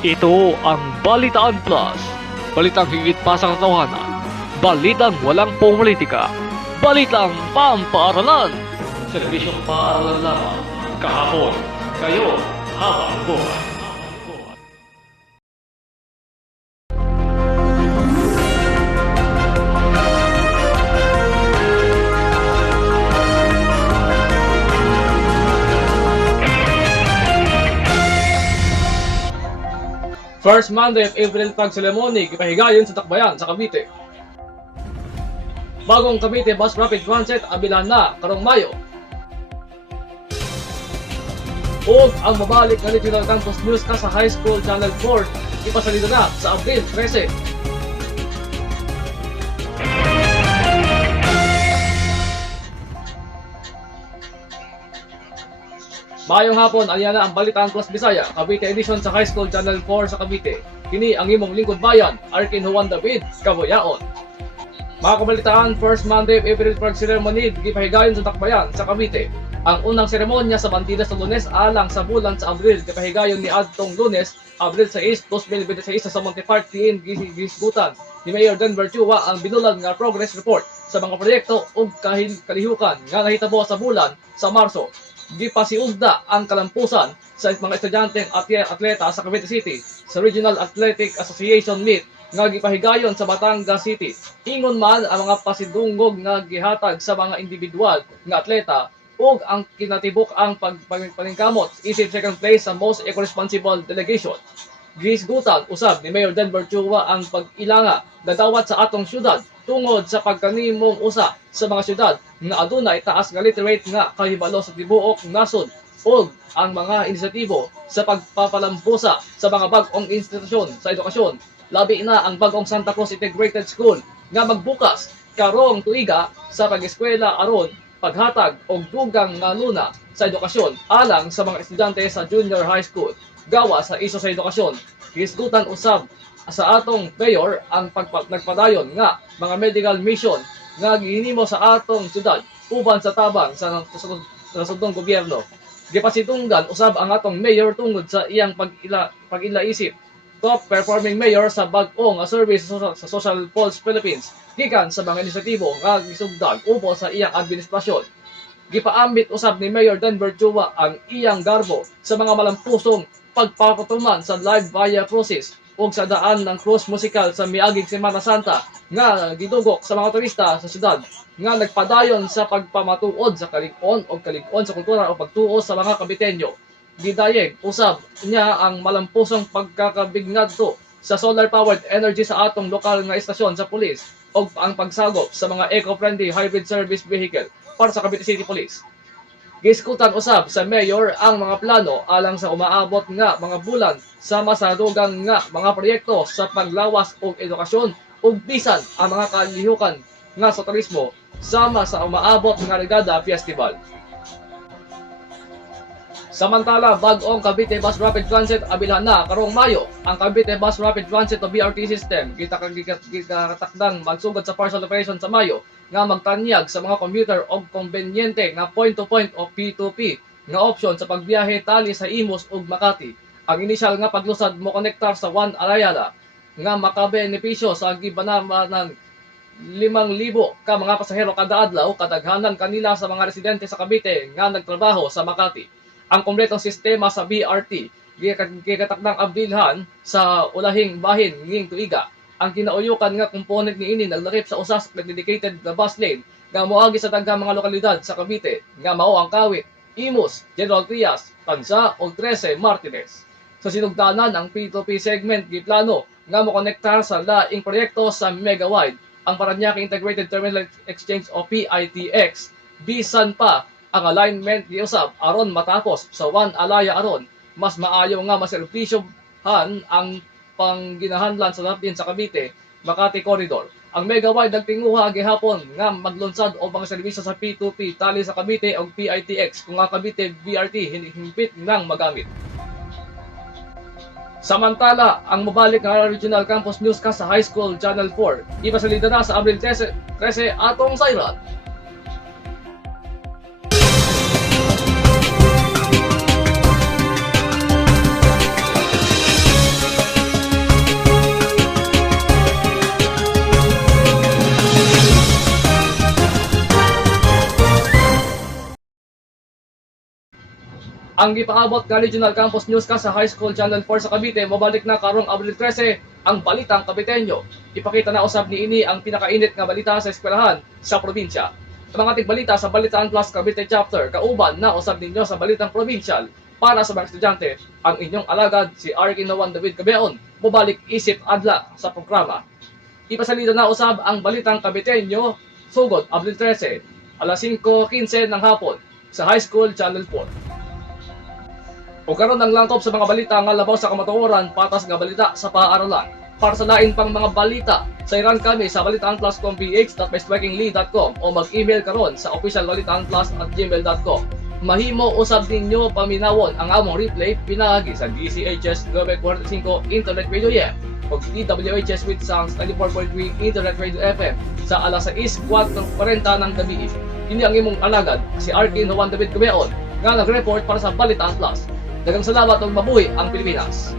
Ito ang Balitaan Plus. Balitang higit pa sa katotohanan. Balitang walang politika. Balitang pampaaralan. Serbisyong paaralan lamang. Kahapon, kayo, habang buhay. First Monday of April Tag Ceremony, ipahigayon sa Takbayan sa Cavite. Bagong Cavite Bus Rapid Transit, abilan na karong Mayo. Ug ang mabalik na Regional Campus News ka sa High School Channel 4, ipasalida na sa Abril 13. Mayong hapon, anya na ang Balitaan Plus Bisaya, Cavite Edition sa High School Channel 4 sa Cavite. Kini ang imong lingkod bayan, Arkin Juan David, Kabuyaon. Mga kabalitaan, First Monday of April Flag Ceremony, gipahigayon sa Takbayan sa Cavite. Ang unang seremonya sa bandila sa Lunes alang sa bulan sa Abril, gipahigayon ni adtong Lunes, Abril 6, 2026 sa Monte Park, gisgutan ni Mayor Denver Chua ang binulan nga progress report sa mga proyekto ug kalihukan nga nahitabo sa bulan sa Marso. Gipasiugda ang kalampusan sa mga estudyanteng atleta sa Cavite City sa Regional Athletic Association Meet nga gipahigayon sa Batangas City. Ingon man ang mga pasidungog nga gihatag sa mga individual nga atleta ug ang kinatibok ang pagpaningkamot isip second place sa most eco-responsible delegation. Gisgutan usab ni Mayor Denver Chua ang pag-ilanga gadawat sa atong syudad tungod sa pagkanimong usa sa mga syudad nga adunay taas nga literate nga kahibalo sa tibuok nasod ug ang mga inisyatibo sa pagpapalampusa sa mga bag-ong institusyon sa edukasyon, labi na ang bag-ong Santa Cruz Integrated School nga magbukas karong tuiga sa pag-eskwela aron paghatag og dugang nga luna sa edukasyon alang sa mga estudyante sa junior high school gawa sa iso sa edukasyon. Gisgutan usab sa atong mayor ang nagpadayon nga mga medical mission nga gihinimo sa atong syudad uban sa tabang sa nasudnong gobyerno. Gipasitunggan usab ang atong mayor tungod sa iyang pag-ila-isip top performing mayor sa bag-o nga service sa Social Pulse Philippines gikan sa mga inisyatibo nga gisugdan ubos sa iyang administrasyon. Gipaambit usab ni Mayor Denver Chua ang iyang garbo sa mga malampusong pagpapatuman sa live via process ug sa daan ng cruise musical sa miaging Semana Santa nga gidugok sa mga turista sa syudad nga nagpadayon sa pagpamatuod sa kalig-on o kalig-on sa kultura o pagtuo sa mga Kabitenyo. Gidayeg usab niya ang malampusong pagkakabigngadto sa solar-powered energy sa atong lokal nga istasyon sa pulis o ang pagsagop sa mga eco-friendly hybrid service vehicle para sa Cavite City Police. Giskutan usab sa mayor ang mga plano alang sa umaabot nga mga bulan sa masadugang nga mga proyekto sa paglawas og edukasyon ug bisan ang mga kalihukan nga sa turismo sama sa umaabot nga Regada Festival. Samantala, bag-ong Cavite Bus Rapid Transit abilhan na karong Mayo. Ang Cavite Bus Rapid Transit o BRT system gikatakdang magsugod sa partial operation sa Mayo nga magtanyag sa mga commuter og konbenyente nga point-to-point o P2P nga option sa pagbiyahe tali sa Imus ug Makati. Ang inisyal nga paglusad mo konektar sa Juan Arayala nga makabenepisyo sa gibanama ng 5,000 ka mga pasahero kada adlaw, kadaghanan kanila sa mga residente sa Cavite nga nagtrabaho sa Makati. Ang kompletong sistema sa BRT gikatakdang abdilhan sa ulahing bahin nging tuiga. Ang kinauyukan nga komponent niini naglakip sa usas na dedicated na bus lane nga moagi sa daghang mga lokalidad sa Cavite nga mao ang Kawit, Imus, General Trias, Tansa ug 13 Martires. Sa sinugdanan ang P2P segment giplano nga mokonektar sa laing proyekto sa Megawide ang Parañaque Integrated Terminal Exchange o PITX. Bisan pa ang alignment giusab aron matapos sa Juan Alaya aron mas maayo nga maservisyohan ang pangginahanglan sa napin sa Cavite Makati Corridor. Ang Megawide nagtinguha gihapon nga maglunsad o mga serbisyo sa P2P tali sa Cavite ug PITX kung ang Cavite BRT hinihimpit nang magamit. Samantala, ang mabalik nga Regional Campus News ka sa High School Channel 4 ipasalida na sa Abril 13 atong sayran. Ang gipaabot nga Regional Campus Newscast sa High School Channel 4 sa Cavite mobalik na karong Abril 13 ang balitang Caviteño. Ipakita na usab niini ang pinakainit nga balita sa eskwelahan sa probinsya. Sa mga tigbalita sa Balitaan Plus Cavite Chapter, kauban na usab ninyo sa balitang provincial para sa mga estudyante ang inyong alagad si Arkin Juan David Cabeon mobalik isip adla sa programa. Ipasalida na usab ang balitang Caviteño sugod Abril 13 alas 5:15 ng hapon sa High School Channel 4. O karon ang langkop sa mga balita nga labaw sa kamatuoran patas nga balita sa paaralan. Para sa lain pang mga balita, sayran kami sa balitaanplus.ph.bestworkingly.com o mag-email karon sa officialbalitaanplus@gmail.com. Mahimo usab ninyo paminawon ang among replay pinagi sa DCHS 945 Internet Radio FM o DWHS with Sounds 94.3 Internet Radio FM sa alas 6:40 ng gabi. Ini ang imong alagad si Arkin Juan David Cabeon nga nag-report para sa Balitaan Plus. Daghang salamat ug mabuhi ang Pilipinas.